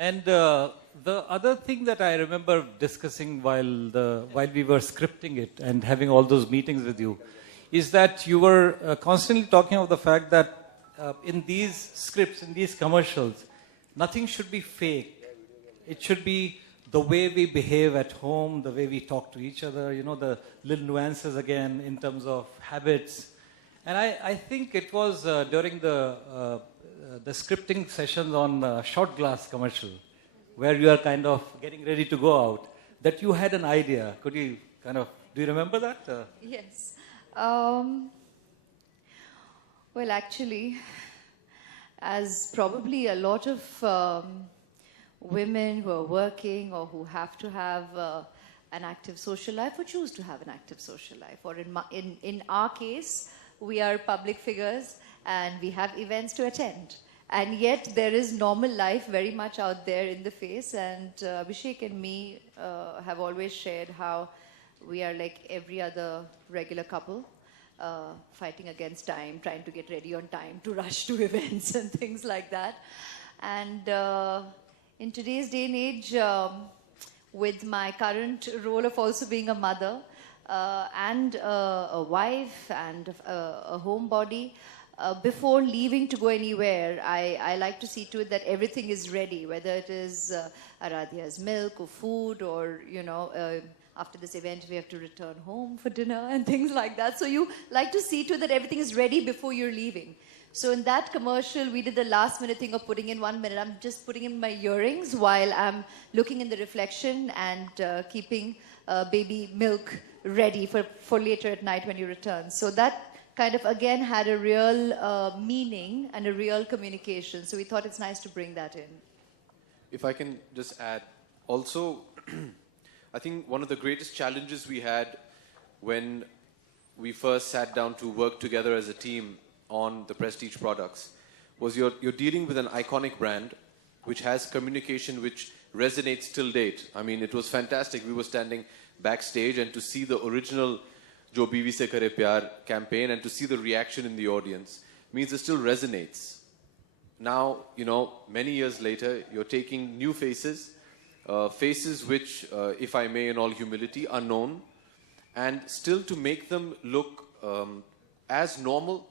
And the other thing that I remember discussing while we were scripting it and having all those meetings with you is that you were constantly talking of the fact that in these scripts, in these commercials, nothing should be fake. It should be the way we behave at home, the way we talk to each other, you know, the little nuances again in terms of habits. And I think it was during the scripting sessions on Shot Glass commercial, where you are kind of getting ready to go out, that you had an idea. Could you kind of, do you remember that? Yes. Well, actually, as probably a lot of women who are working or who have to have an active social life or choose to have an active social life, or in our case, we are public figures and we have events to attend. And yet there is normal life very much out there in the face, and Abhishek and me have always shared how we are like every other regular couple, fighting against time, trying to get ready on time, to rush to events and things like that. And in today's day and age, with my current role of also being a mother and a wife and a homebody, before leaving to go anywhere, I like to see to it that everything is ready, whether it is Aradhya's milk or food, or, you know, after this event we have to return home for dinner and things like that. So you like to see to it that everything is ready before you're leaving. So in that commercial, we did the last minute thing of putting in 1 minute. I'm just putting in my earrings while I'm looking in the reflection and keeping baby milk ready for later at night when you return. So that kind of again had a real meaning and a real communication. So we thought it's nice to bring that in. If I can just add, also, I think one of the greatest challenges we had when we first sat down to work together as a team on the Prestige products was you're dealing with an iconic brand which has communication which resonates till date. I mean, it was fantastic. We were standing backstage, and to see the original Jo Biwi Se Kare Pyar campaign and to see the reaction in the audience means it still resonates. Now, you know, many years later, you're taking new faces, faces which, if I may in all humility, are known, and still to make them look as normal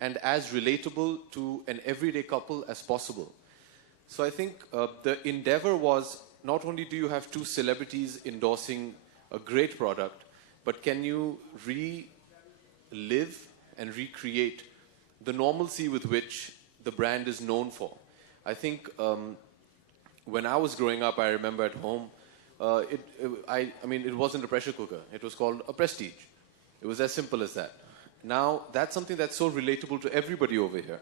and as relatable to an everyday couple as possible. So I think the endeavor was, not only do you have two celebrities endorsing a great product, but can you relive and recreate the normalcy with which the brand is known for? I think when I was growing up, I remember at home, I mean, it wasn't a pressure cooker. It was called a Prestige. It was as simple as that. Now, that's something that's so relatable to everybody over here.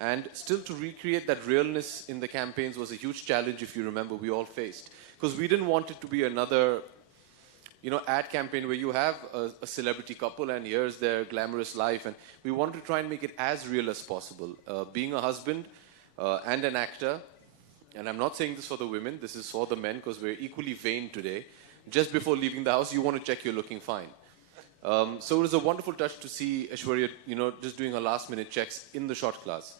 And still to recreate that realness in the campaigns was a huge challenge, if you remember, we all faced. Because we didn't want it to be another, you know, ad campaign where you have a celebrity couple and here's their glamorous life. And we wanted to try and make it as real as possible. Being a husband and an actor, and I'm not saying this for the women, this is for the men, because we're equally vain today. Just before leaving the house, you want to check you're looking fine. So it was a wonderful touch to see Aishwarya, you know, just doing her last minute checks in the shot class.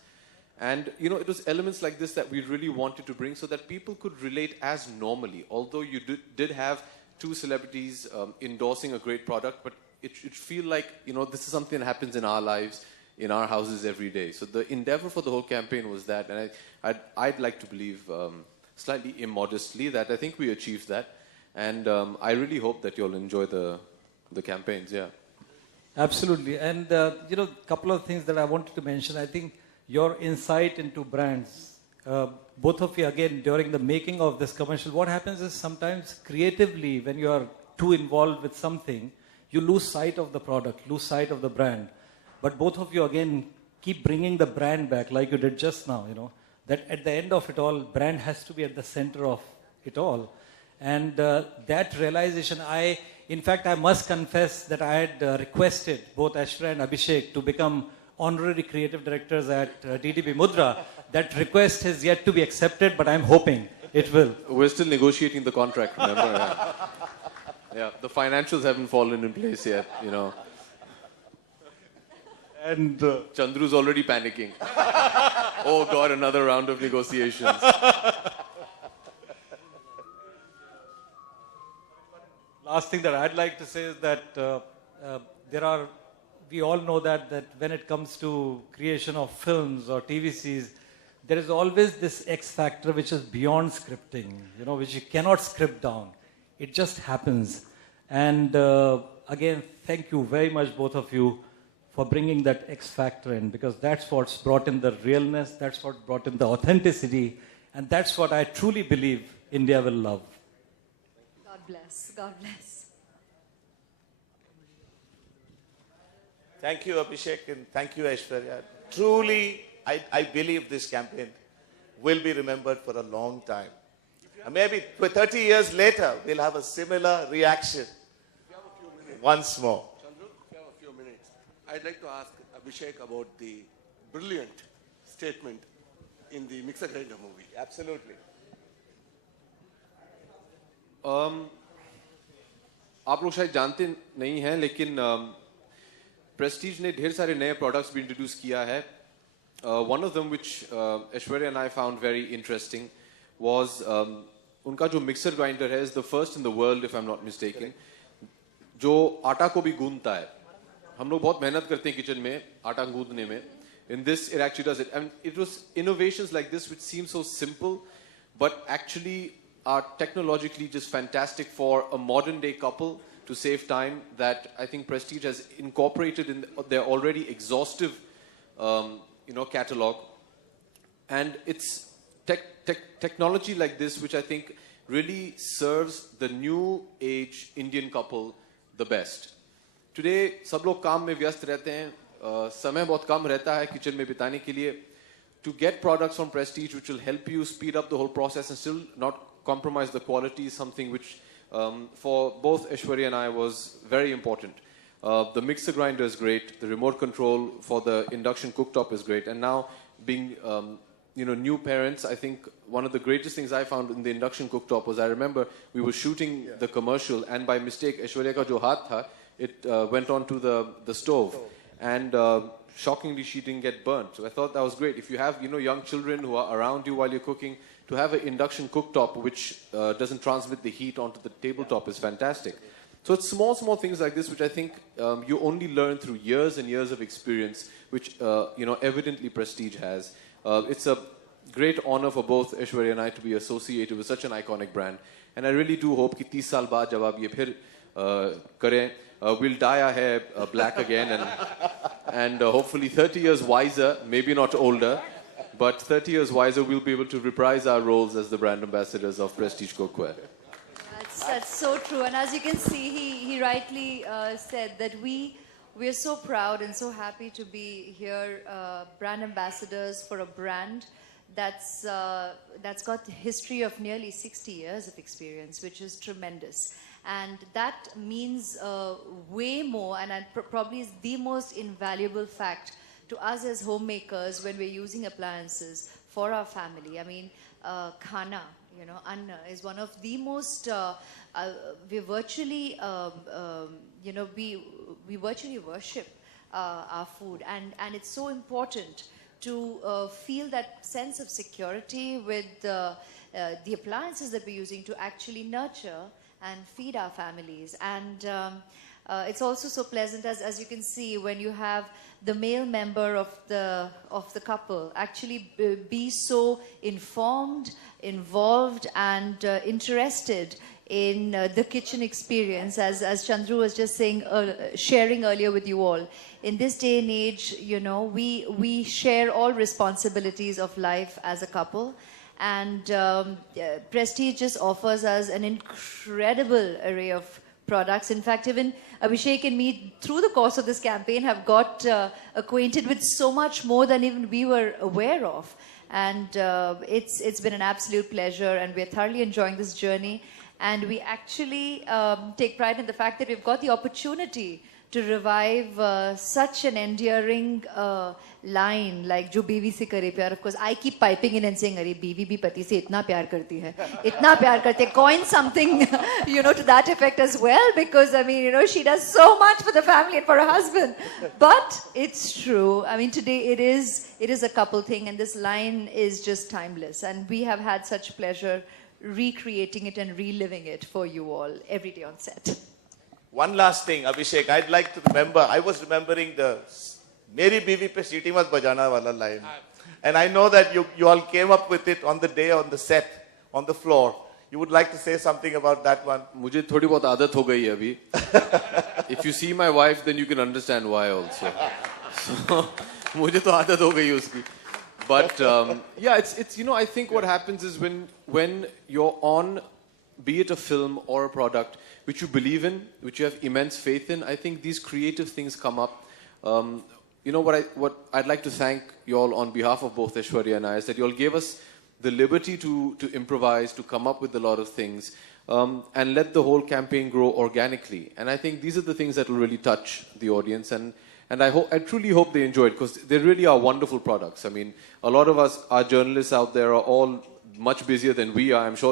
And, you know, it was elements like this that we really wanted to bring so that people could relate as normally. Although you did have two celebrities endorsing a great product, but it should feel like, you know, this is something that happens in our lives, in our houses every day. So the endeavor for the whole campaign was that, and I'd like to believe, slightly immodestly, that I think we achieved that. And I really hope that you'll enjoy the campaigns, yeah. Absolutely. And, you know, a couple of things that I wanted to mention. I think your insight into brands, both of you, again, during the making of this commercial, what happens is sometimes creatively, when you are too involved with something, you lose sight of the product, lose sight of the brand. But both of you, again, keep bringing the brand back, like you did just now, you know, that at the end of it all, brand has to be at the center of it all. And that realization, in fact, I must confess that I had requested both Aishwarya and Abhishek to become honorary creative directors at TTP Mudra. That request has yet to be accepted, but I'm hoping it will. We're still negotiating the contract, remember? Yeah, the financials haven't fallen in place yet, you know. And Chandru's already panicking. Oh God, another round of negotiations. last thing that I'd like to say is that we all know that when it comes to creation of films or TV series, there is always this X factor which is beyond scripting, which you cannot script down. It just happens. And again, thank you very much, both of you, for bringing that X factor in, because that's what's brought in the realness, that's what brought in the authenticity, and that's what I truly believe India will love. God bless. God bless. Thank you, Abhishek, and thank you, Aishwarya. Truly, I believe this campaign will be remembered for a long time. And maybe 30 years later, we'll have a similar reaction once more. Chandru, we have a few minutes. I'd like to ask Abhishek about the brilliant statement in the Mixer Grinder movie. Absolutely. आप लोग शायद जानते नहीं हैं, लेकिन Prestige ने ढेर सारे नए प्रोडक्ट्स भी इंट्रोड्यूस किया है. One of them which Aishwarya and I found very interesting was उनका जो मिक्सर ग्राइंडर है is the first in the world, if I'm not mistaken, जो आटा को भी गूंदता है. हम लोग बहुत मेहनत करते हैं किचन में आटा गूंदने में. In this, it actually does it. And it was innovations like this which seem so simple, but actually are technologically just fantastic for a modern day couple to save time, that I think Prestige has incorporated in their already exhaustive catalog. And it's technology like this which I think really serves the new age Indian couple the best. Today, सब लोग काम में व्यस्त रहते हैं, समय बहुत कम रहता है किचन में बिताने के लिए. To get products from Prestige which will help you speed up the whole process and still not compromise the quality is something which for both Aishwarya and I was very important. The mixer grinder is great, the remote control for the induction cooktop is great, and now being new parents, I think one of the greatest things I found in the induction cooktop was, I remember we were shooting the commercial and by mistake Aishwarya ka jo haath tha, it went onto the stove, and shockingly she didn't get burnt. So I thought that was great. If you have young children who are around you while you're cooking, to have an induction cooktop which doesn't transmit the heat onto the tabletop is fantastic. So it's small things like this which I think you only learn through years and years of experience, which evidently Prestige has. It's a great honor for both Aishwarya and I to be associated with such an iconic brand, and I really do hope कि 30 साल बाद जब आप ये फिर करें, we'll dye our hair black again, and hopefully 30 years wiser, maybe not older, but 30 years wiser, we'll be able to reprise our roles as the brand ambassadors of Prestige Cookware. That's so true. And as you can see, he rightly said that we are so proud and so happy to be here, brand ambassadors for a brand that's got a history of nearly 60 years of experience, which is tremendous. And that means way more, and probably is the most invaluable fact to us as homemakers when we're using appliances for our family. I mean, khana, anna is one of the most, we virtually, we virtually worship our food. And it's so important to feel that sense of security with the appliances that we're using to actually nurture and feed our families. And it's also so pleasant, as you can see, when you have the male member of the couple actually be so informed, involved, and interested in the kitchen experience, as Chandru was just saying, sharing earlier with you all. In this day and age, we share all responsibilities of life as a couple. And Prestige just offers us an incredible array of products. In fact, even Abhishek and me, through the course of this campaign, have got acquainted with so much more than even we were aware of. And it's been an absolute pleasure, and we're thoroughly enjoying this journey. And we actually take pride in the fact that we've got the opportunity to revive such an endearing line like "Jo beevi se kare pyar." Of course, I keep piping in and saying, "Arey, beevi bhi pati se itna pyar karti hai, itna pyar karte." Coin something, to that effect as well, because I mean, she does so much for the family and for her husband. But it's true. I mean, today it is a couple thing, and this line is just timeless. And we have had such pleasure recreating it and reliving it for you all every day on set. One last thing, Abhishek, I'd like to remember, I was remembering the Meri Biwi pe Siti Mat Bajana wala line. And I know that you all came up with it on the day on the set, on the floor. You would like to say something about that one? मुझे थोड़ी बहुत आदत हो गई है अभी. If you see my wife, then you can understand why also. So, मुझे तो आदत हो गई उसकी. But yeah, it's you know, I think what happens is when you're on, be it a film or a product which you believe in, which you have immense faith in, I think these creative things come up. You know what I'd like to thank you all on behalf of both Aishwarya and I is that you all gave us the liberty to improvise, to come up with a lot of things, and let the whole campaign grow organically. And I think these are the things that will really touch the audience, and I truly hope they enjoy it, because they really are wonderful products. I mean, a lot of us, our journalists out there, are all much busier than we are. I'm sure